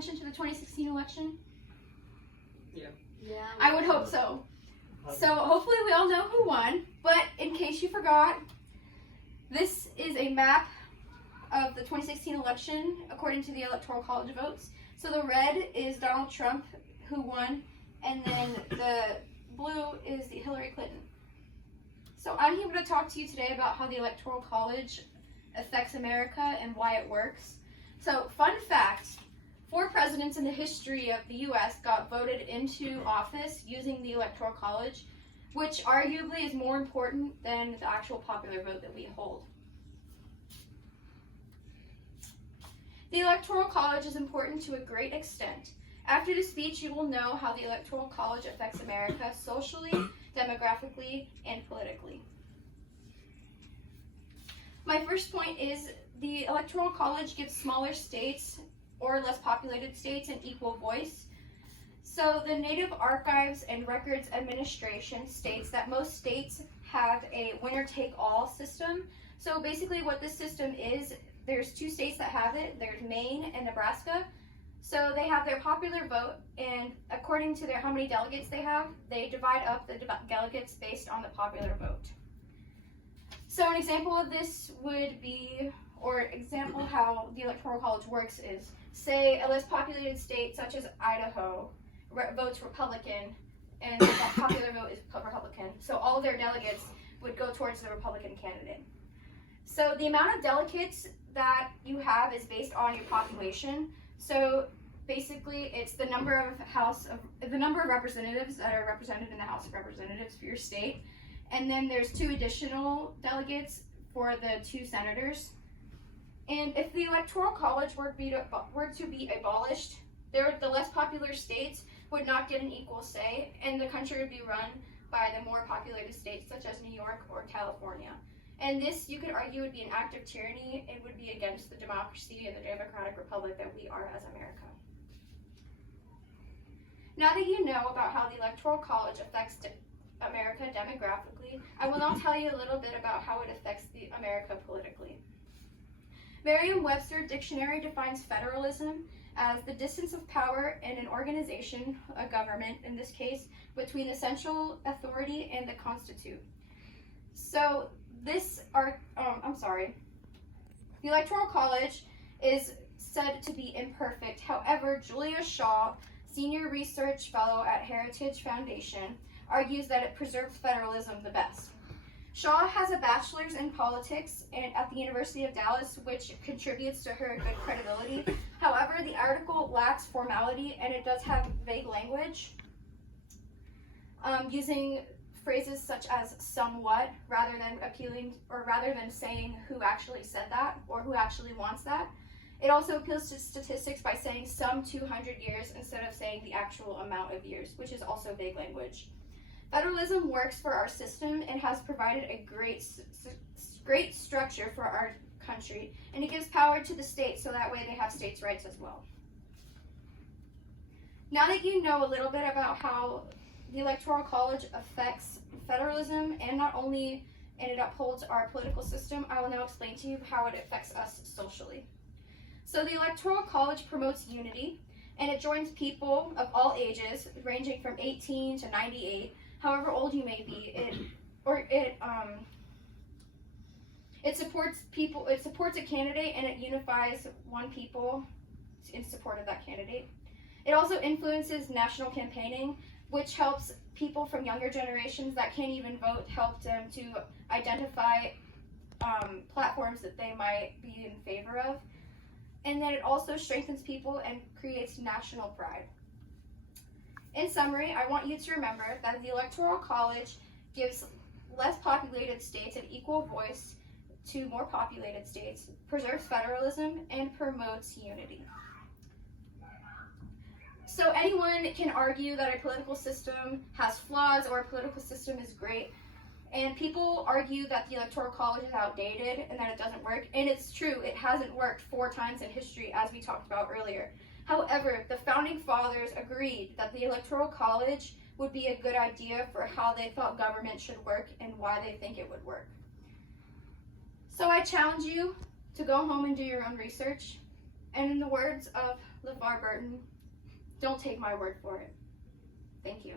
attention to the 2016 election? Yeah. Yeah. I would hope so. So hopefully we all know who won, but in case you forgot, this is a map of the 2016 election according to the Electoral College votes. So the red is Donald Trump, who won, and then the blue is the Hillary Clinton. So I'm here to talk to you today about how the Electoral College affects America and why it works. So fun fact, 4 presidents in the history of the US got voted into office using the Electoral College, which arguably is more important than the actual popular vote that we hold. The Electoral College is important to a great extent. After the speech, you will know how the Electoral College affects America socially, demographically, and politically. My first point is the Electoral College gives smaller states or less populated states an equal voice. So the Native Archives and Records Administration states that most states have a winner-take-all system. So basically what this system is, there's 2 states that have it. There's Maine and Nebraska. So they have their popular vote, and according to how many delegates they have, they divide up the delegates based on the popular vote. So an example of this would be, or example how the Electoral College works is, say a less populated state such as Idaho votes Republican, and the popular vote is Republican. So all of their delegates would go towards the Republican candidate. So the amount of delegates that you have is based on your population. So basically, it's the number of representatives that are represented in the House of Representatives for your state, and then there's 2 additional delegates for the 2 senators. And if the Electoral College were to be abolished, the less popular states would not get an equal say, and the country would be run by the more populated states such as New York or California. And this, you could argue, would be an act of tyranny. It would be against the democracy and the democratic republic that we are as America. Now that you know about how the Electoral College affects America demographically, I will now tell you a little bit about how it affects America politically. Merriam-Webster Dictionary defines federalism as the distance of power in an organization, a government in this case, between the central authority and the constitute. So the Electoral College is said to be imperfect. However, Julia Shaw, Senior Research Fellow at Heritage Foundation, argues that it preserves federalism the best. Shaw has a bachelor's in politics at the University of Dallas, which contributes to her good credibility. However, the article lacks formality and it does have vague language, using phrases such as somewhat rather than saying who actually said that or who actually wants that. It also appeals to statistics by saying some 200 years instead of saying the actual amount of years, which is also vague language. Federalism works for our system and has provided a great structure for our country, and it gives power to the states so that way they have states' rights as well. Now that you know a little bit about how the Electoral College affects federalism and it upholds our political system, I will now explain to you how it affects us socially. So the Electoral College promotes unity, and it joins people of all ages, ranging from 18 to 98, however old you may be. It supports people. It supports a candidate, and it unifies one people in support of that candidate. It also influences national campaigning, which helps people from younger generations that can't even vote, help them to identify platforms that they might be in favor of. And then it also strengthens people and creates national pride. In summary, I want you to remember that the Electoral College gives less populated states an equal voice to more populated states, preserves federalism, and promotes unity. So anyone can argue that a political system has flaws or a political system is great, and people argue that the Electoral College is outdated and that it doesn't work, and it's true, it hasn't worked 4 times in history as we talked about earlier. However, the Founding Fathers agreed that the Electoral College would be a good idea for how they thought government should work and why they think it would work. So I challenge you to go home and do your own research, and in the words of LeVar Burton. Don't take my word for it. Thank you.